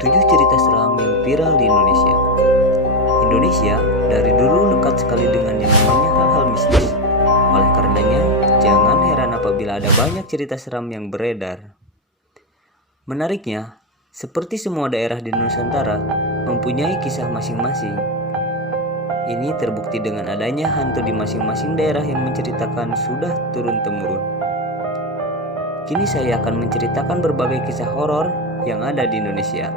7 cerita seram yang viral di Indonesia. Indonesia dari dulu dekat sekali dengan yang namanya hal-hal mistis. Oleh karenanya, jangan heran apabila ada banyak cerita seram yang beredar. Menariknya, seperti semua daerah di Nusantara mempunyai kisah masing-masing. Ini terbukti dengan adanya hantu di masing-masing daerah yang menceritakan sudah turun-temurun. Kini saya akan menceritakan berbagai kisah horor yang ada di Indonesia.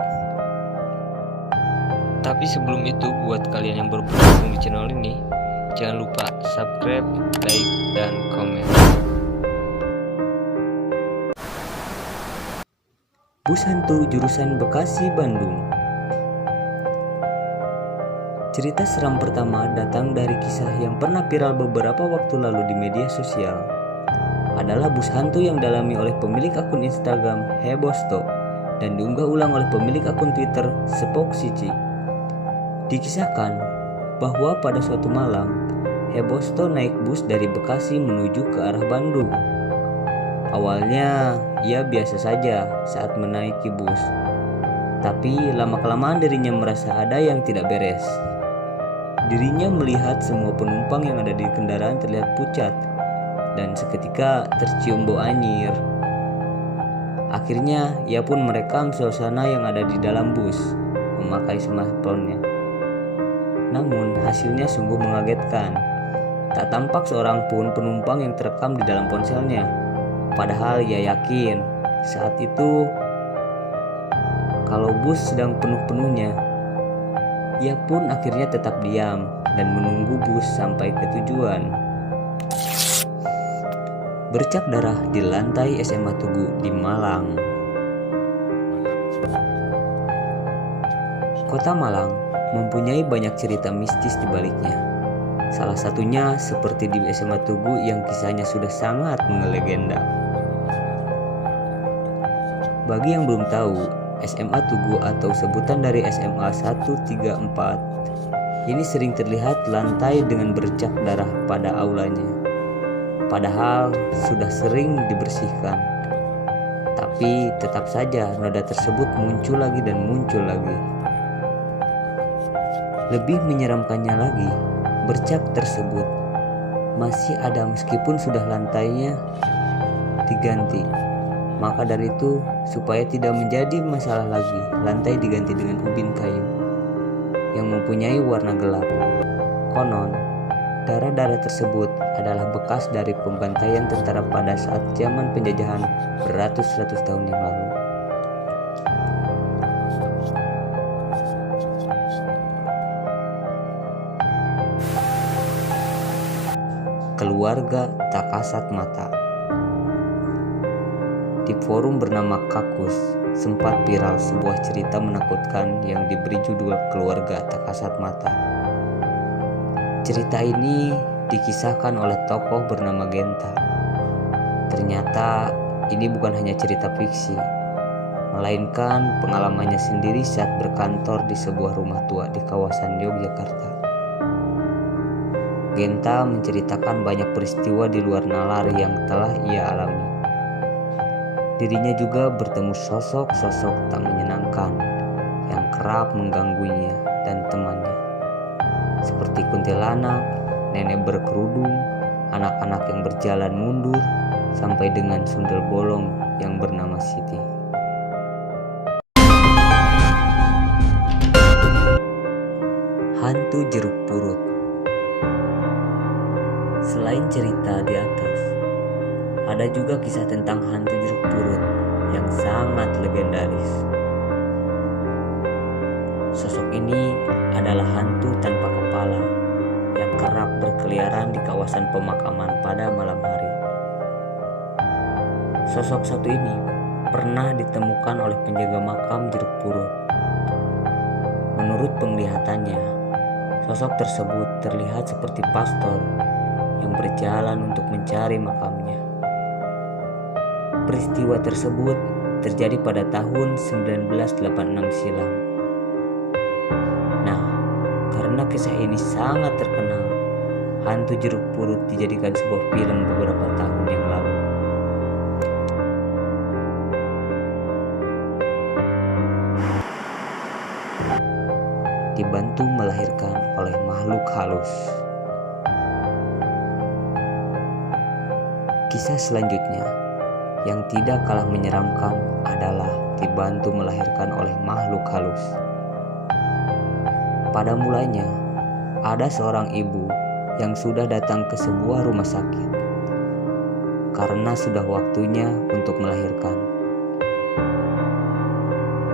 Tapi sebelum itu, buat kalian yang baru bergabung di channel ini, jangan lupa subscribe, like, dan komen. Bus hantu jurusan Bekasi, Bandung. Cerita seram pertama datang dari kisah yang pernah viral beberapa waktu lalu di media sosial. Adalah bus hantu yang dialami oleh pemilik akun Instagram Hebosto dan diunggah ulang oleh pemilik akun Twitter Sepok Cici. Dikisahkan bahwa pada suatu malam, Hebosto naik bus dari Bekasi menuju ke arah Bandung. Awalnya ia biasa saja saat menaiki bus, tapi lama-kelamaan dirinya merasa ada yang tidak beres. Dirinya melihat semua penumpang yang ada di kendaraan terlihat pucat dan seketika tercium bau anyir. Akhirnya ia pun merekam suasana yang ada di dalam bus memakai smartphone-nya. Namun hasilnya sungguh mengagetkan. Tak tampak seorang pun penumpang yang terekam di dalam ponselnya. Padahal ia yakin saat itu kalau bus sedang penuh-penuhnya. Ia pun akhirnya tetap diam dan menunggu bus sampai ke tujuan. Bercak darah di lantai SMA Tugu di Malang. Kota Malang mempunyai banyak cerita mistis di baliknya. Salah satunya seperti di SMA Tugu yang kisahnya sudah sangat melegenda. Bagi yang belum tahu, SMA Tugu atau sebutan dari SMA 134 ini sering terlihat lantai dengan bercak darah pada aulanya. Padahal sudah sering dibersihkan, tapi tetap saja noda tersebut muncul lagi dan muncul lagi. Lebih menyeramkannya lagi, bercak tersebut masih ada meskipun sudah lantainya diganti. Maka dari itu, supaya tidak menjadi masalah lagi, lantai diganti dengan ubin kayu yang mempunyai warna gelap. Konon, darah-darah tersebut adalah bekas dari pembantaian tentara pada saat zaman penjajahan beratus-ratus tahun yang lalu. Keluarga tak kasat mata. Di forum bernama Kakus sempat viral sebuah cerita menakutkan yang diberi judul Keluarga Tak Kasat Mata. Cerita ini dikisahkan oleh tokoh bernama Genta. Ternyata ini bukan hanya cerita fiksi, melainkan pengalamannya sendiri saat berkantor di sebuah rumah tua di kawasan Yogyakarta. Genta menceritakan banyak peristiwa di luar nalar yang telah ia alami. Dirinya juga bertemu sosok-sosok tak menyenangkan yang kerap mengganggunya dan temannya, seperti kuntilanak, nenek berkerudung, anak-anak yang berjalan mundur, sampai dengan sundel bolong yang bernama Siti. Hantu jeruk purut. Selain cerita di atas, ada juga kisah tentang hantu jeruk purut yang sangat legendaris. Sosok ini adalah hantu tanpa kepala yang kerap berkeliaran di kawasan pemakaman pada malam hari. Sosok satu ini pernah ditemukan oleh penjaga makam jeruk purut. Menurut penglihatannya, sosok tersebut terlihat seperti pastor yang berjalan untuk mencari makamnya. Peristiwa tersebut terjadi pada tahun 1986 silam. Nah, karena kisah ini sangat terkenal, hantu jeruk purut dijadikan sebuah film beberapa tahun yang lalu. dibantu melahirkan oleh makhluk halus. Kisah selanjutnya yang tidak kalah menyeramkan adalah dibantu melahirkan oleh makhluk halus. Pada mulanya, ada seorang ibu yang sudah datang ke sebuah rumah sakit karena sudah waktunya untuk melahirkan.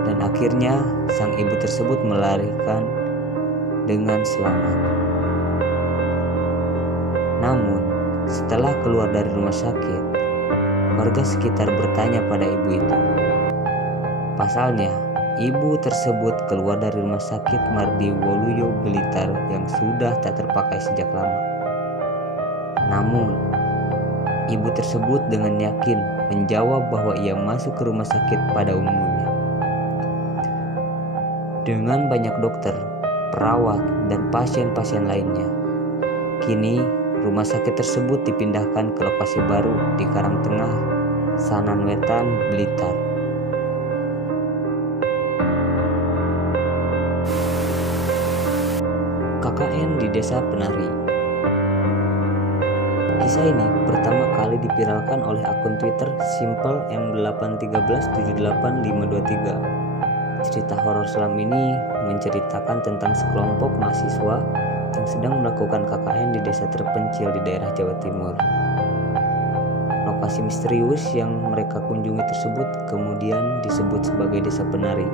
Dan akhirnya sang ibu tersebut melahirkan dengan selamat. Namun, setelah keluar dari rumah sakit, warga sekitar bertanya pada ibu itu. Pasalnya, ibu tersebut keluar dari rumah sakit Mardi Waluyo Blitar yang sudah tak terpakai sejak lama. Namun, ibu tersebut dengan yakin menjawab bahwa ia masuk ke rumah sakit pada umumnya. Dengan banyak dokter, perawat, dan pasien-pasien lainnya, kini rumah sakit tersebut dipindahkan ke lokasi baru di Karangtengah, Sananwetan, Blitar. KKN di Desa Penari. Kisah ini pertama kali dipiralkan oleh akun Twitter Simple M813785523. Cerita horor selam ini menceritakan tentang sekelompok mahasiswa yang sedang melakukan KKN di desa terpencil di daerah Jawa Timur. Lokasi misterius yang mereka kunjungi tersebut kemudian disebut sebagai Desa Penari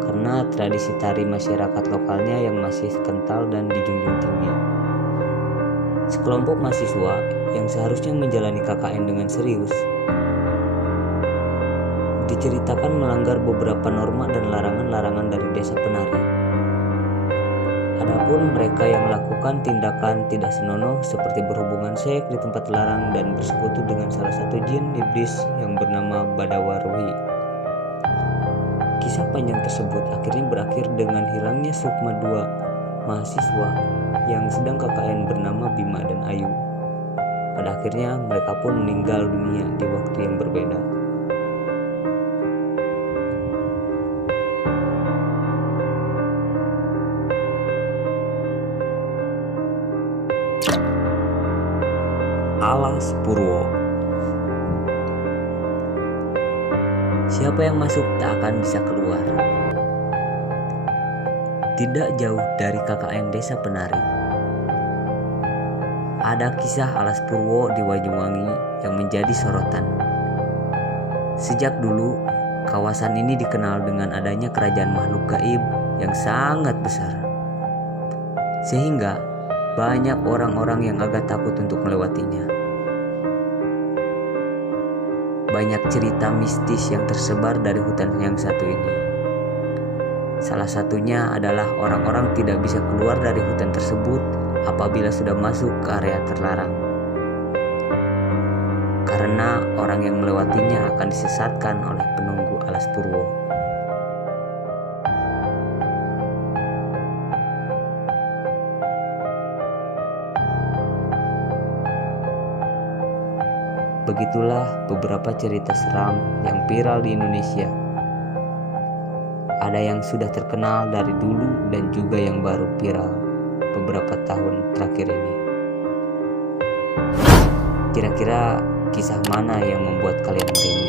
karena tradisi tari masyarakat lokalnya yang masih kental dan dijunjung tinggi. Sekelompok mahasiswa yang seharusnya menjalani KKN dengan serius diceritakan melanggar beberapa norma dan larangan-larangan dari Desa Penari. Adapun mereka yang melakukan tindakan tidak senonoh seperti berhubungan seks di tempat terlarang dan bersekutu dengan salah satu jin iblis yang bernama Badawaruhi. Kisah panjang tersebut akhirnya berakhir dengan hilangnya sukma dua mahasiswa yang sedang KKN bernama Bima dan Ayu. Pada akhirnya mereka pun meninggal dunia di waktu yang berbeda. Alas Purwo. Siapa yang masuk tak akan bisa keluar. Tidak jauh dari KKN Desa Penari, ada kisah Alas Purwo di Banyuwangi yang menjadi sorotan. Sejak dulu, kawasan ini dikenal dengan adanya kerajaan makhluk gaib yang sangat besar. Sehingga banyak orang-orang yang agak takut untuk melewatinya. Banyak cerita mistis yang tersebar dari hutan yang satu ini. Salah satunya adalah orang-orang tidak bisa keluar dari hutan tersebut apabila sudah masuk ke area terlarang. Karena orang yang melewatinya akan disesatkan oleh penunggu Alas Purwo. Begitulah beberapa cerita seram yang viral di Indonesia. Ada yang sudah terkenal dari dulu dan juga yang baru viral beberapa tahun terakhir ini. Kira-kira kisah mana yang membuat kalian merinding?